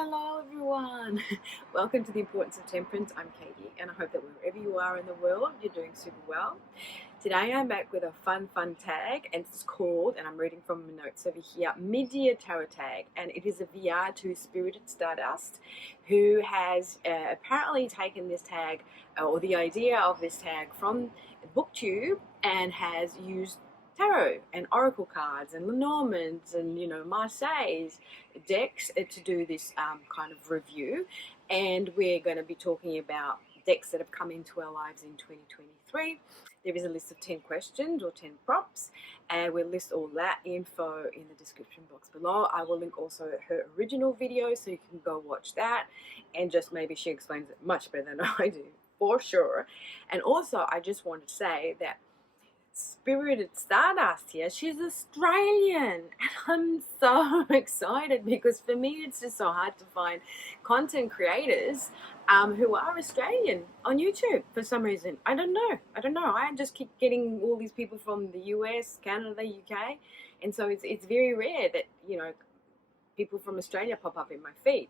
Hello everyone. Welcome to the Importance of Temperance. I'm Katie and I hope that wherever you are in the world you're doing super well. Today I'm back with a fun tag, and it's called, and I'm reading from my notes over here, Mid-Year Tarot Tag, and it is a VR to Spirited Stardust, who has apparently taken this tag or the idea of this tag from BookTube and has used tarot and oracle cards and Lenormands and Marseille's decks to do this kind of review. And we're going to be talking about decks that have come into our lives in 2023. There is a list of 10 questions or 10 prompts, and we'll list all that info in the description box below. I will link also her original video so you can go watch that, and just maybe she explains it much better than I do for sure. And also I just want to say that Spirited Stardust here, she's Australian, and I'm so excited because for me it's just so hard to find content creators who are Australian on YouTube for some reason. I don't know. I just keep getting all these people from the US, Canada, UK, and so it's very rare that people from Australia pop up in my feed.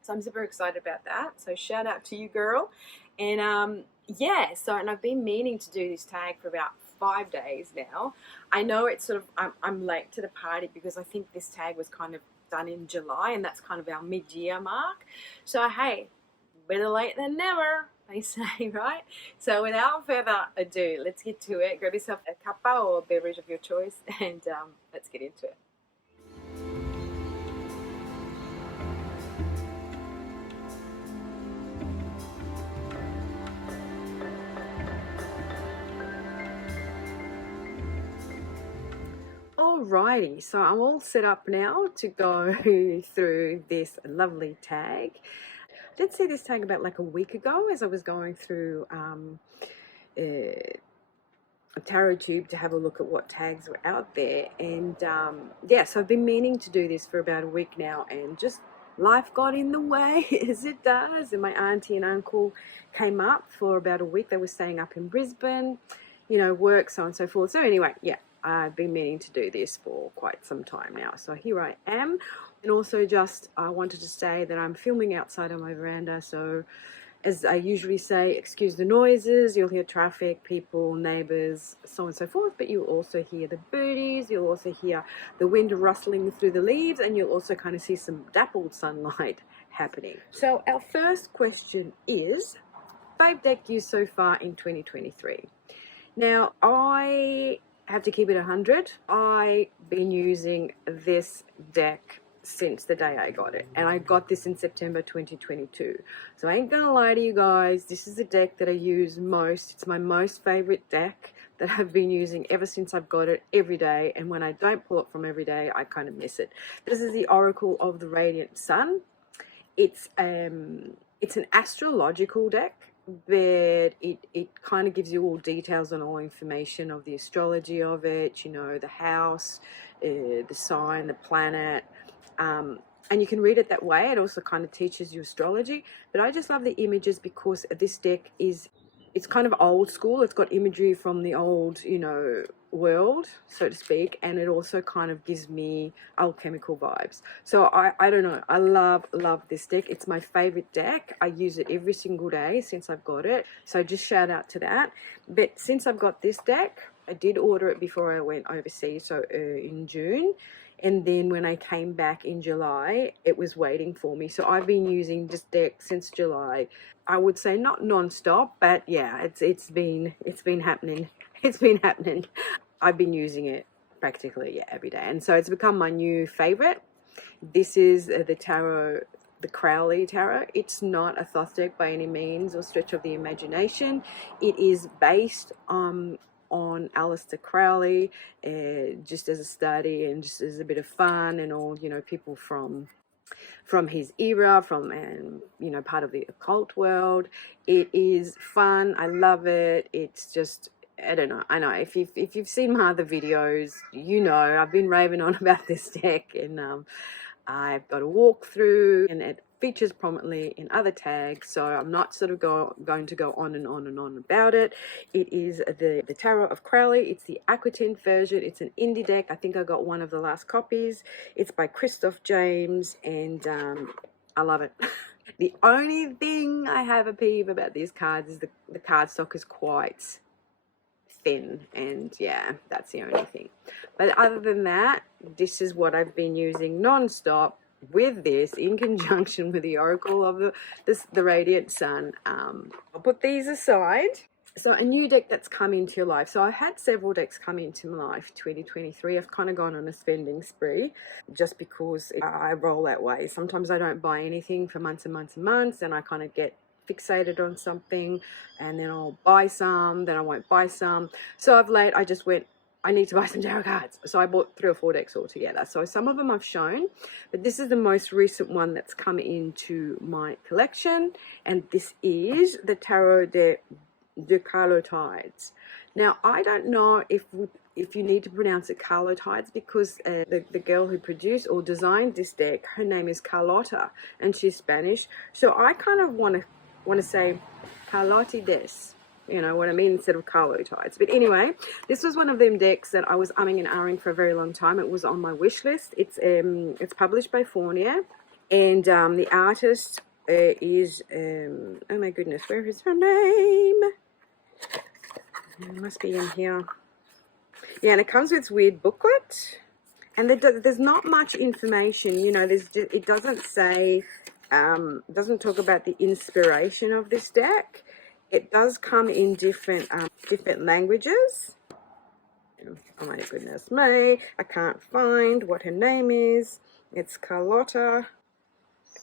So I'm super excited about that. So shout out to you, girl. And yeah, so, and I've been meaning to do this tag for about 5 days now. I know it's sort of, I'm late to the party because I think this tag was kind of done in July, and that's kind of our mid-year mark. So hey, better late than never, they say, right? So without further ado, let's get to it. Grab yourself a cuppa or a beverage of your choice, and let's get into it. Alrighty, so I'm all set up now to go through this lovely tag. I did see this tag about like a week ago as I was going through a tarottube to have a look at what tags were out there, and yeah, so I've been meaning to do this for about a week now, and just life got in the way as it does, and my auntie and uncle came up for about a week. They were staying up in Brisbane, work, so on and so forth. So anyway, yeah, I've been meaning to do this for quite some time now, so here I am. And also just I wanted to say that I'm filming outside on my veranda, so as I usually say, excuse the noises. You'll hear traffic, people, neighbours, so on and so forth, but you'll also hear the birdies, you'll also hear the wind rustling through the leaves, and you'll also kind of see some dappled sunlight happening. So our first question is, 5 deck used so far in 2023. Now, I have to keep it 100. I've been using this deck since the day I got it, and I got this in September 2022. So I ain't gonna lie to you guys, this is the deck that I use most. It's my most favorite deck that I've been using ever since I've got it every day, and when I don't pull it from every day, I kind of miss it. This is the Oracle of the Radiant Sun. It's an astrological deck, but it kind of gives you all details and all information of the astrology of it, the house, the sign, the planet, and you can read it that way. It also kind of teaches you astrology, but I just love the images because this deck it's kind of old school. It's got imagery from the old world, so to speak, and it also kind of gives me alchemical vibes. So I don't know, I love this deck. It's my favorite deck. I use it every single day since I've got it, so just shout out to that. But since I've got this deck, I did order it before I went overseas, so in June, and then when I came back in July, it was waiting for me. So I've been using this deck since July. I would say not non-stop, but yeah, it's been happening. It's been happening. I've been using it practically every day, and so it's become my new favorite. This is the tarot, the Crowley tarot. It's not a Thoth deck by any means or stretch of the imagination. It is based on Aleister Crowley, just as a study and just as a bit of fun, and all people from his era, and part of the occult world. It is fun. I love it. It's just, I don't know. I know if you've seen my other videos, I've been raving on about this deck, and I've got a walkthrough, and it features prominently in other tags, so I'm not sort of going to go on and on and on about it. It is the Tarot of Crowley. It's the Aquatint version. It's an indie deck. I think I got one of the last copies. It's by Christoph James, and I love it. The only thing I have a peeve about these cards is the cardstock is quite thin, and yeah, that's the only thing. But other than that, this is what I've been using non-stop with this, in conjunction with the Oracle of the Radiant Sun. I'll put these aside. So a new deck that's come into your life. So I had several decks come into my life 2023. I've kind of gone on a spending spree just because I roll that way. Sometimes I don't buy anything for months and months and months, and I kind of get fixated on something, and then I'll buy some, then I won't buy some. So of late I just went, I need to buy some tarot cards. So I bought 3 or 4 decks altogether. So some of them I've shown, but this is the most recent one that's come into my collection, and this is the Tarot de Carlotides. Now I don't know if you need to pronounce it Carlotides, because the girl who produced or designed this deck, her name is Carlotta, and she's Spanish. So I kind of want to say Carlotides, you know what I mean, instead of Carlotides. But anyway, this was one of them decks that I was umming and ahhing for a very long time. It was on my wish list. It's published by Fournier, and the artist is oh my goodness, where is her name? It must be in here. Yeah, and it comes with this weird booklet, and there's not much information, you know. It doesn't say, doesn't talk about the inspiration of this deck. It does come in different languages. Oh my goodness me, I can't find what her name is. It's Carlotta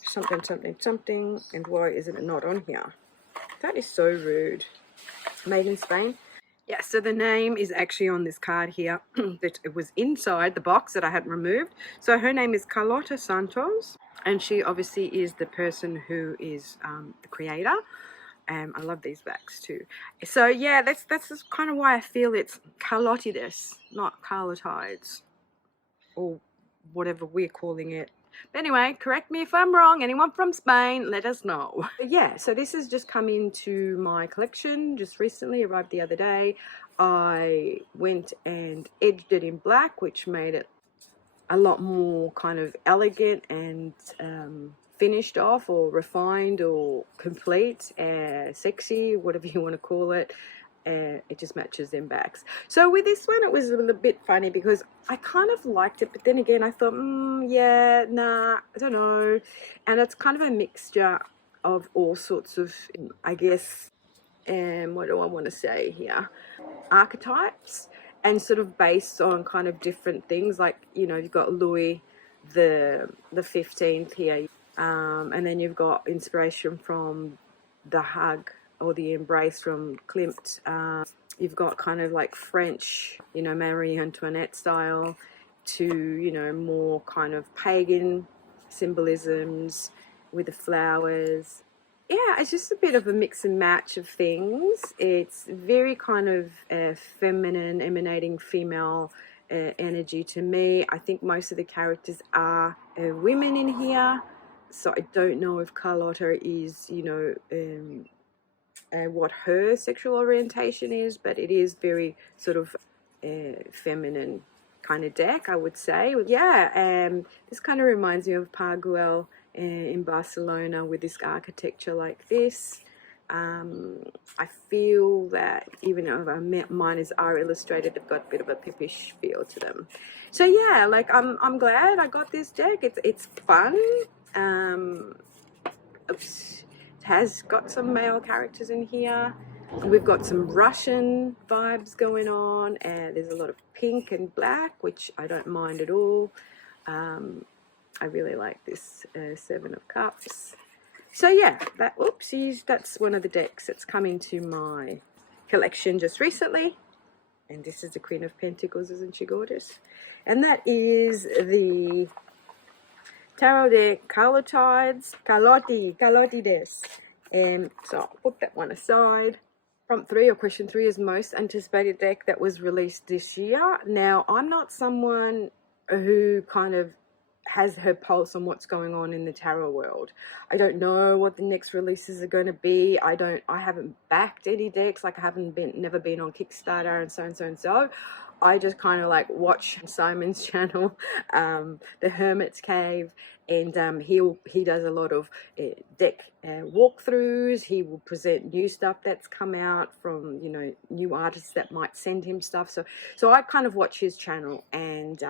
something something something, and why isn't it not on here? That is so rude. Made in Spain. Yeah, so the name is actually on this card here. That it was inside the box that I hadn't removed. So her name is Carlotta Santos, and she obviously is the person who is the creator. I love these backs too. So yeah, that's just kind of why I feel it's Carlotides, not Carlotides, or whatever we're calling it. But anyway, correct me if I'm wrong. Anyone from Spain, let us know. But yeah, so this has just come into my collection just recently, arrived the other day. I went and edged it in black, which made it a lot more kind of elegant and finished off, or refined, or complete, sexy, whatever you want to call it. It just matches them backs. So with this one, it was a little bit funny because I kind of liked it, but then again I thought, yeah, nah, I don't know. And it's kind of a mixture of all sorts of, I guess, what do I want to say here, archetypes, and sort of based on kind of different things. Like, you know, you've got Louis the 15th here, and then you've got inspiration from the hug or the embrace from Klimt. You've got kind of like French, you know, Marie Antoinette style, to, you know, more kind of pagan symbolisms with the flowers. Yeah, it's just a bit of a mix and match of things. It's very kind of feminine, emanating female energy to me. I think most of the characters are women in here. So I don't know if Carlotta is, you know, what her sexual orientation is, but it is very sort of feminine kind of deck, I would say. Yeah, this kind of reminds me of Parguel in Barcelona, with this architecture like this. I feel that even though mine are illustrated, they've got a bit of a pippish feel to them. So yeah, like I'm glad I got this deck. It's fun. Oops. It has got some male characters in here. We've got some Russian vibes going on, and there's a lot of pink and black, which I don't mind at all. I really like this 7 of Cups. So yeah, that's one of the decks that's come into my collection just recently. And this is the Queen of Pentacles, isn't she gorgeous? And that is the Tarot de Carlotides, Carlotides. So I'll put that one aside. Prompt 3, or question 3, is most anticipated deck that was released this year. Now, I'm not someone who kind of has her pulse on what's going on in the tarot world. I don't know what the next releases are going to be. I haven't backed any decks. Like, I haven't never been on Kickstarter and so and so and so. I just kind of like watch Simon's channel, The Hermit's Cave, and he does a lot of deck walkthroughs. He will present new stuff that's come out from, you know, new artists that might send him stuff. So I kind of watch his channel and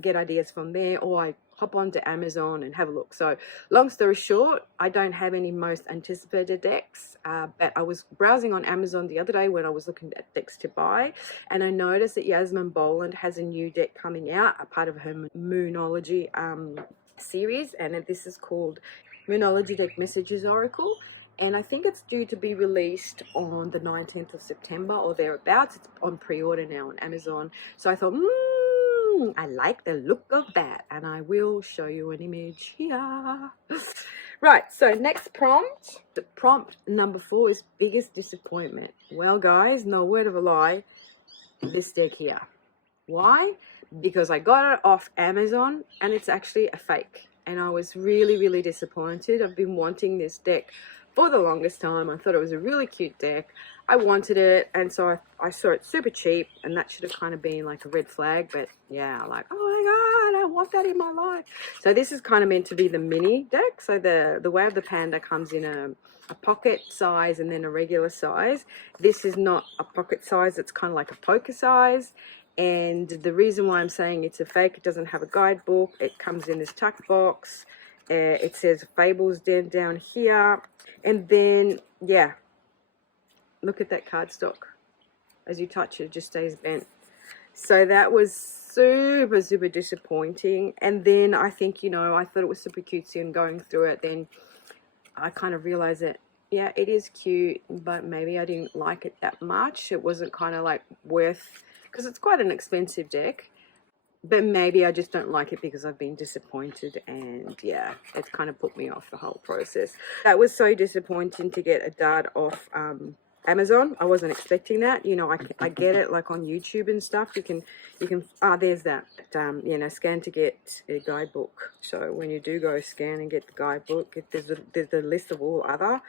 get ideas from there, or I hop onto Amazon and have a look. So long story short, I don't have any most anticipated decks, but I was browsing on Amazon the other day when I was looking at decks to buy, and I noticed that Yasmin Boland has a new deck coming out, a part of her Moonology series, and this is called Moonology Deck Messages Oracle, and I think it's due to be released on the 19th of September or thereabouts. It's on pre-order now on Amazon. So I thought, I like the look of that, and I will show you an image here. Right, so next prompt. The prompt number 4 is biggest disappointment. Well, guys, no word of a lie, this deck here. Why? Because I got it off Amazon and it's actually a fake, and I was really, really disappointed. I've been wanting this deck for the longest time. I thought it was a really cute deck. I wanted it, and so I saw it super cheap, and that should have kind of been like a red flag. But yeah, like, oh my god, I want that in my life. So this is kind of meant to be the mini deck. So the Way of the Panda comes in a pocket size and then a regular size. This is not a pocket size, it's kind of like a poker size. And the reason why I'm saying it's a fake, it doesn't have a guidebook. It comes in this tuck box. It says Fables Den down here. And then, yeah, look at that cardstock. As you touch it, it just stays bent. So that was super, super disappointing. And then I think, you know, I thought it was super cutesy, and going through it, then I kind of realized that, yeah, it is cute, but maybe I didn't like it that much. It wasn't kind of like worth, because it's quite an expensive deck, but maybe I just don't like it because I've been disappointed, and yeah, it's kind of put me off the whole process. That was so disappointing to get a dud off Amazon. I wasn't expecting that. You know, I get it like on YouTube and stuff. You can there's that you know, scan to get a guidebook. So when you do go scan and get the guidebook, there's a list of all other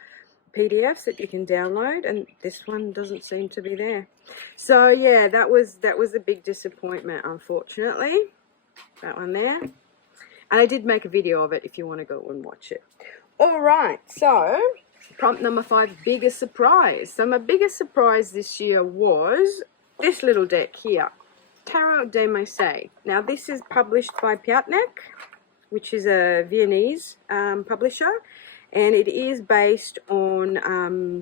PDFs that you can download, and this one doesn't seem to be there. So yeah, that was a big disappointment, unfortunately, that one there. And I did make a video of it if you want to go and watch it. All right, so prompt number 5, biggest surprise. So my biggest surprise this year was this little deck here, Tarot de Marseille. Now this is published by Piatnek, which is a Viennese publisher, and it is based on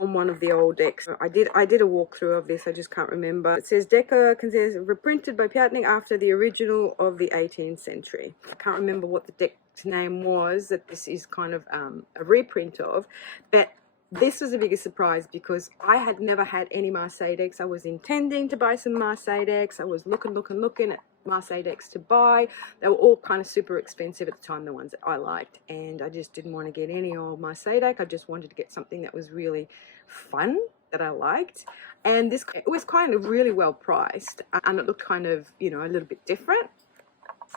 one of the old decks. I did a walkthrough of this. I just can't remember. It says deck considered reprinted by Piatnek after the original of the 18th century. I can't remember what the deck's name was that this is kind of a reprint of, but this was the biggest surprise because I had never had any Marseille decks. I was intending to buy some Marseille decks. I was looking at Marseille decks to buy. They were all kind of super expensive at the time, the ones that I liked, and I just didn't want to get any old Marseille deck. I just wanted to get something that was really fun, that I liked, and this, it was kind of really well priced, and it looked kind of, you know, a little bit different.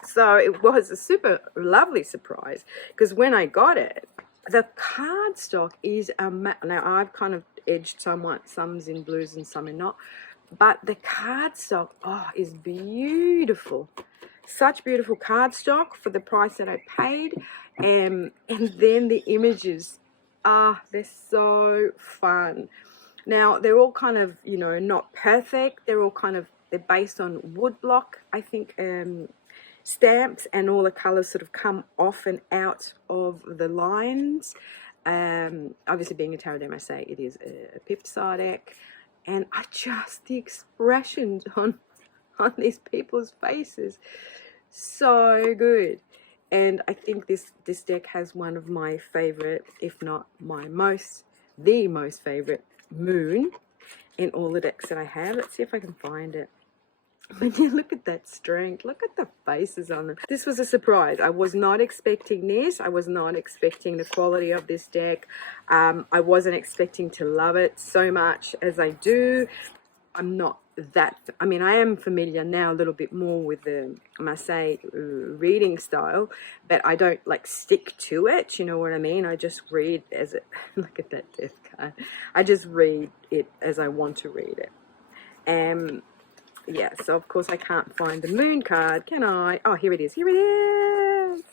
So it was a super lovely surprise, because when I got it, the cardstock is now I've kind of edged somewhat, some's in blues and some are not, but the cardstock, oh, is beautiful. Such beautiful cardstock for the price that I paid. And then the images, they're so fun. Now they're all kind of, you know, not perfect. They're all kind of, they're based on woodblock, I think, stamps, and all the colors sort of come off and out of the lines. Obviously, being a Tarot de Marseille, it is a Pipsar deck, and the expressions on these people's faces, so good. And I think this deck has one of my favorite, if not the most favorite moon in all the decks that I have. Let's see if I can find it. When you look at that strength, look at the faces on them. This was a surprise. I was not expecting this. I was not expecting the quality of this deck. I wasn't expecting to love it so much as I do. I'm not that, I mean, I am familiar now a little bit more with the Marseille reading style, but I don't like stick to it, you know what I mean? I just read as it, look at that death card. I just read it as I want to read it. yeah, so of course I can't find the moon card, can I? Oh, here it is. Here it is.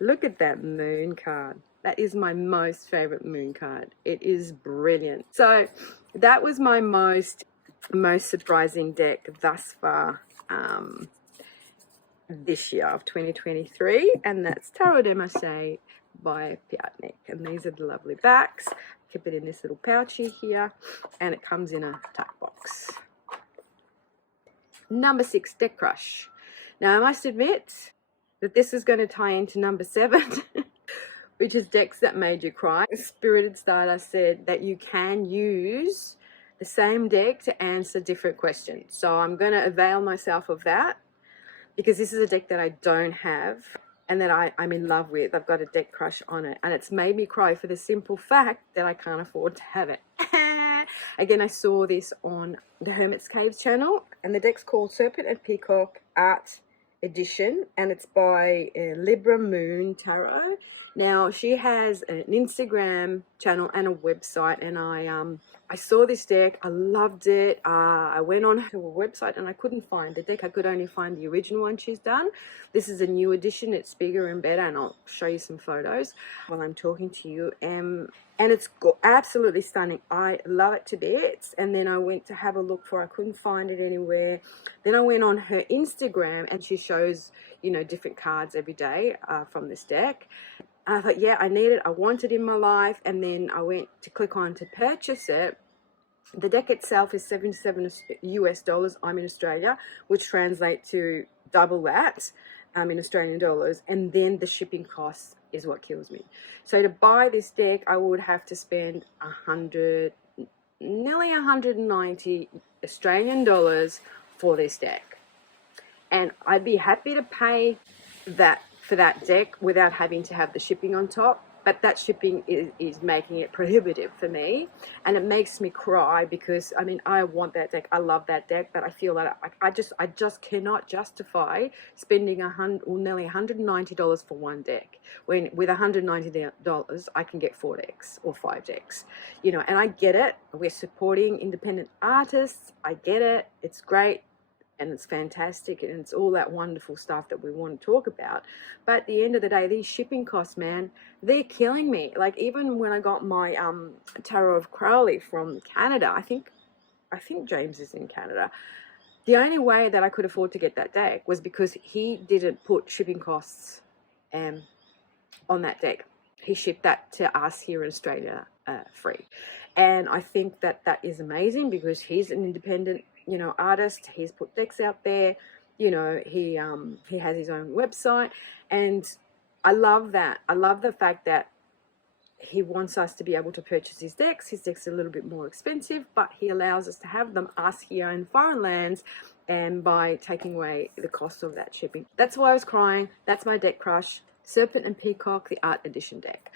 Look at that moon card. That is my most favorite moon card. It is brilliant. So that was my most surprising deck thus far this year of 2023, and that's Tarot de Marseille by Piatnik. And these are the lovely backs. Keep it in this little pouchy here, and it comes in a tuck box. Number 6, Deck Crush. Now I must admit that this is going to tie into number 7, which is decks that made you cry. Spirited Starter said that you can use the same deck to answer different questions. So I'm going to avail myself of that, because this is a deck that I don't have and that I'm in love with. I've got a deck crush on it, and it's made me cry for the simple fact that I can't afford to have it. Again, I saw this on the Hermit's Caves channel, and the deck's called Serpent and Peacock Art Edition, and it's by Libra Moon Tarot. Now, she has an Instagram channel and a website, and I saw this deck. I loved it. I went on her website and I couldn't find the deck. I could only find the original one she's done. This is a new edition. It's bigger and better, and I'll show you some photos while I'm talking to you. And it's absolutely stunning. I love it to bits. And then I went to have a look for it. I couldn't find it anywhere. Then I went on her Instagram, and she shows, you know, different cards every day from this deck. And I thought, yeah, I need it. I want it in my life. And then I went to click on to purchase it. The deck itself is $77 US. I'm in Australia, which translates to double that in Australian dollars. And then the shipping costs is what kills me. So to buy this deck, I would have to spend nearly 190 Australian dollars for this deck. And I'd be happy to pay that for that deck without having to have the shipping on top, but that shipping is making it prohibitive for me, and it makes me cry, because I mean, I want that deck, I love that deck, but I feel that I just cannot justify spending nearly $190 for one deck, when with $190 I can get 4 decks or 5 decks, you know. And I get it, we're supporting independent artists, I get it, it's great, and it's fantastic, and it's all that wonderful stuff that we want to talk about. But at the end of the day, these shipping costs, man, they're killing me. Like, even when I got my Tarot of Crowley from Canada, I think James is in Canada, the only way that I could afford to get that deck was because he didn't put shipping costs on that deck. He shipped that to us here in Australia free. And I think that that is amazing, because he's an independent, you know, artist. He's put decks out there, you know, he has his own website, and I love that. I love the fact that he wants us to be able to purchase his decks. His decks are a little bit more expensive, but he allows us to have them, us here in foreign lands, and by taking away the cost of that shipping. That's why I was crying. That's my deck crush, Serpent and Peacock, the Art Edition deck.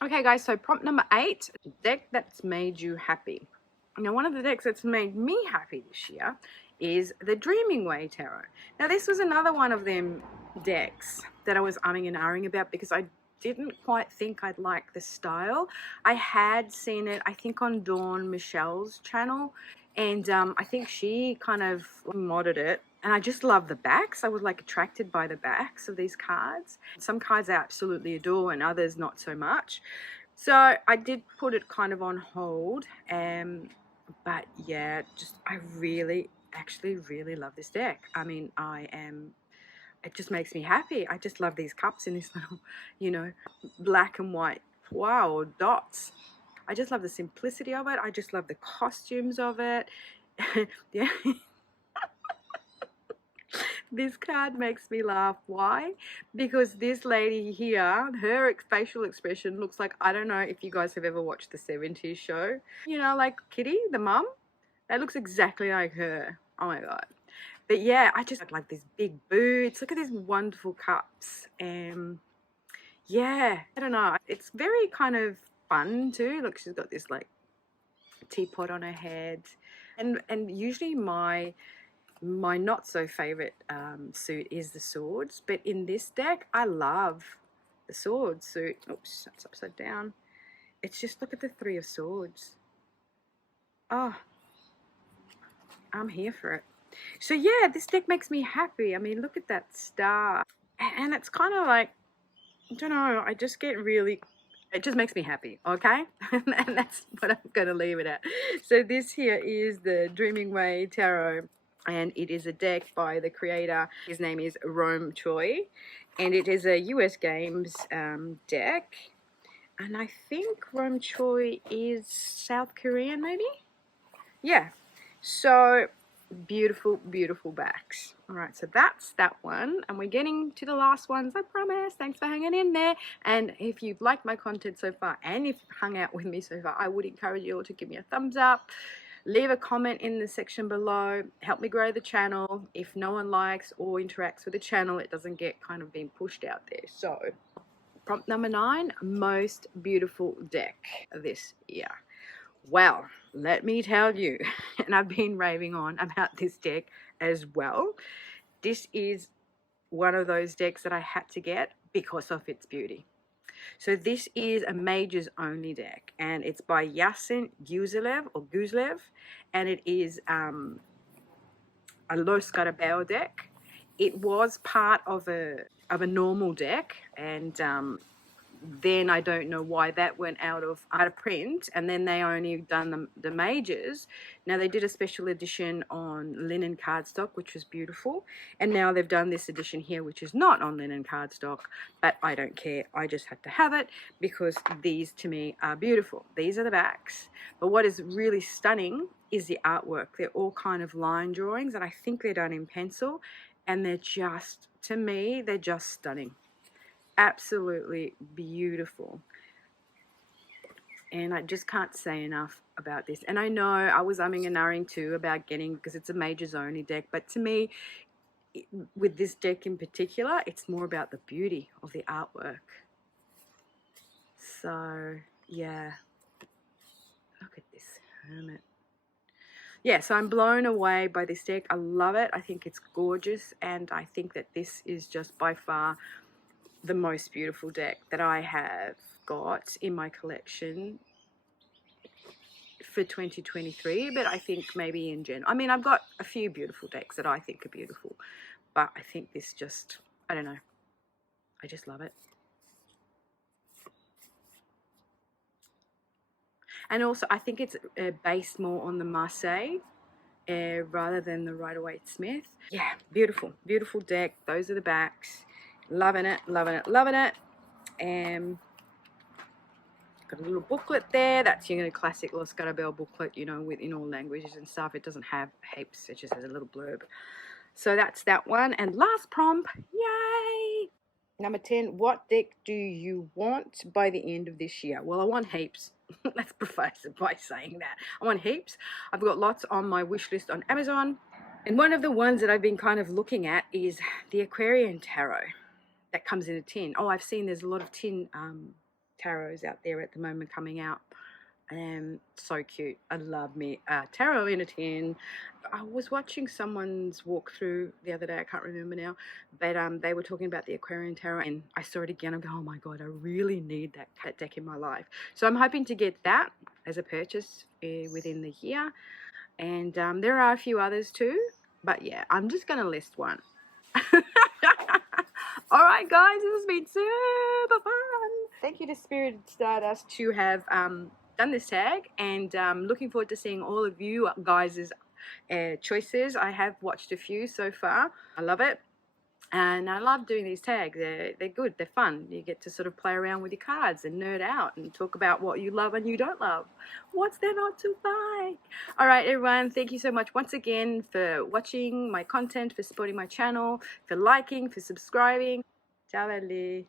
Okay guys, so prompt number 8, deck that's made you happy. Now, one of the decks that's made me happy this year is the Dreaming Way Tarot. Now, this was another one of them decks that I was umming and ahhing about, because I didn't quite think I'd like the style. I had seen it, I think, on Dawn Michelle's channel, and I think she kind of modded it. And I just love the backs. I was like attracted by the backs of these cards. Some cards I absolutely adore, and others not so much. So I did put it kind of on hold. But yeah, I actually really love this deck. I mean, it just makes me happy. I just love these cups in this little, you know, black and white, wow, dots. I just love the simplicity of it. I just love the costumes of it. Yeah. This card makes me laugh. Why? Because this lady here, her facial expression looks like, I don't know if you guys have ever watched the 70s show. You know, like Kitty, the mum? That looks exactly like her. Oh my God. But yeah, I just like these big boots. Look at these wonderful cups. Yeah, I don't know. It's very kind of fun too. Look, she's got this like teapot on her head. And usually my not so favorite suit is the swords, but in this deck I love the sword suit. Oops, that's upside down. It's just, look at the 3 of swords. Oh, I'm here for it. So yeah, this deck makes me happy. I mean, look at that star. And it's kind of like, I don't know, I just get really, it just makes me happy, okay? And that's what I'm going to leave it at. So this here is the Dreaming Way Tarot, and it is a deck by the creator. His name is Rome Choi, and it is a US Games deck. And I think Rome Choi is South Korean, maybe? Yeah. So beautiful, beautiful backs. All right, so that's that one, and we're getting to the last ones, I promise. Thanks for hanging in there. And if you've liked my content so far, and if you've hung out with me so far, I would encourage you all to give me a thumbs up, leave a comment in the section below, help me grow the channel. If no one likes or interacts with the channel, it doesn't get kind of being pushed out there. So prompt number 9, most beautiful deck this year. Well, let me tell you, and I've been raving on about this deck as well. This is one of those decks that I had to get because of its beauty. So this is a Mages Only deck, and it's by Yasin Guzelev, and it is a Lo Scarabeo deck. It was part of a normal deck, and then I don't know why that went out of print, and then they only done the mages. Now they did a special edition on linen cardstock, which was beautiful, and now they've done this edition here, which is not on linen cardstock, but I don't care. I just had to have it because these to me are beautiful. These are the backs, but what is really stunning is the artwork. They're all kind of line drawings, and I think they're done in pencil, and they're just, to me, they're just stunning. Absolutely beautiful, and I just can't say enough about this. And I know I was umming and ahhing too about getting, because it's a Mages Only deck, but to me, with this deck in particular, it's more about the beauty of the artwork. So yeah, look at this hermit. Yeah, so I'm blown away by this deck. I love it. I think it's gorgeous, and I think that this is just by far the most beautiful deck that I have got in my collection for 2023, but I think maybe in general. I mean, I've got a few beautiful decks that I think are beautiful, but I think this just, I don't know, I just love it. And also, I think it's based more on the Marseille rather than the Rider-Waite-Smith. Yeah, beautiful, beautiful deck. Those are the backs. Loving it, loving it, loving it. And got a little booklet there. That's your classic Lo Scarabeo booklet, you know, in all languages and stuff. It doesn't have heaps, it just has a little blurb. So that's that one. And last prompt, yay! Number 10, what deck do you want by the end of this year? Well, I want heaps. Let's preface it by saying that. I want heaps. I've got lots on my wish list on Amazon. And one of the ones that I've been kind of looking at is the Aquarian Tarot that comes in a tin. Oh, I've seen there's a lot of tin tarots out there at the moment coming out. So cute. I love me tarot in a tin. I was watching someone's walkthrough the other day, I can't remember now, but they were talking about the Aquarian Tarot, and I saw it again. I'm going, oh my god, I really need that deck in my life. So I'm hoping to get that as a purchase within the year, and there are a few others too, but yeah, I'm just going to list one. All right, guys, this has been super fun. Thank you to Spirited Stardust to have done this tag, and looking forward to seeing all of you guys' choices. I have watched a few so far. I love it, and I love doing these tags. They're good, they're fun. You get to sort of play around with your cards and nerd out and talk about what you love and you don't love. What's there not to like? All right, everyone, thank you so much once again for watching my content, for supporting my channel, for liking, for subscribing. Ciao, belli.